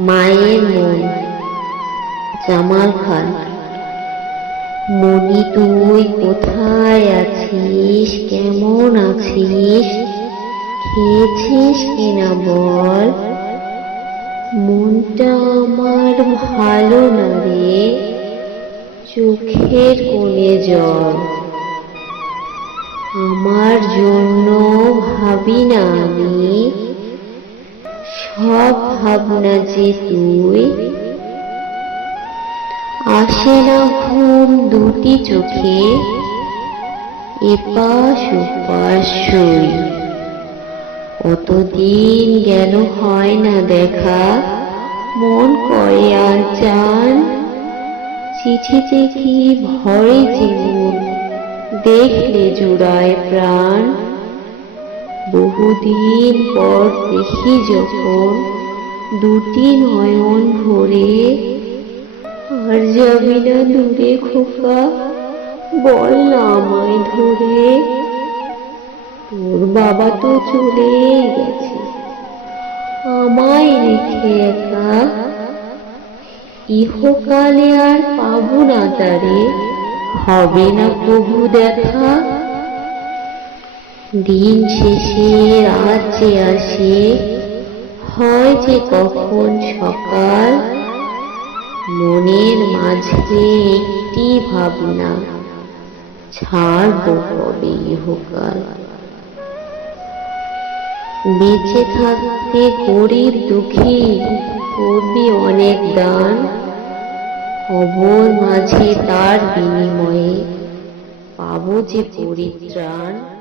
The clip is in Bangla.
মায়ের মন। জামাল খান। মনি, তুই কোথায় আছিস? কেমন আছিস? খেয়েছিস কিনা বল। মনটা আমার ভালো না রে, চোখের কোণে জল। আমার জন্য ভাবি না আমি, সব ভাবনা যে তুই। আসে না ঘুম দুটি চোখে, এপাশ ওপাশ শুই। কতদিন গেল হয় না দেখা, মন করে আর জান। চিঠিতে কি ভরে যে মন, দেখলে জুড়ায় প্রাণ। বহুদিন পর দেখি যখন দুটি নয়ন ভরে। আর যাবি না দূরে খোকা, বল না আমায় ধরে। তোর বাবা তো চলেই গেছে আমায় রেখে একা। ইহকালে আর পাবো না তারে, হবে না প্রভু দেখা। দিন শেষে রাত যে আসে, হয় যে কখন সকাল। মনের মাঝে একটি ভাবনা, ছাড়বো কবে ইহকাল। বেঁচে থাকতে গরিব দুঃখী করবি অনেক দান। কবর মাঝে তার বিনিময়ে পাবো যে পরিত্রাণ।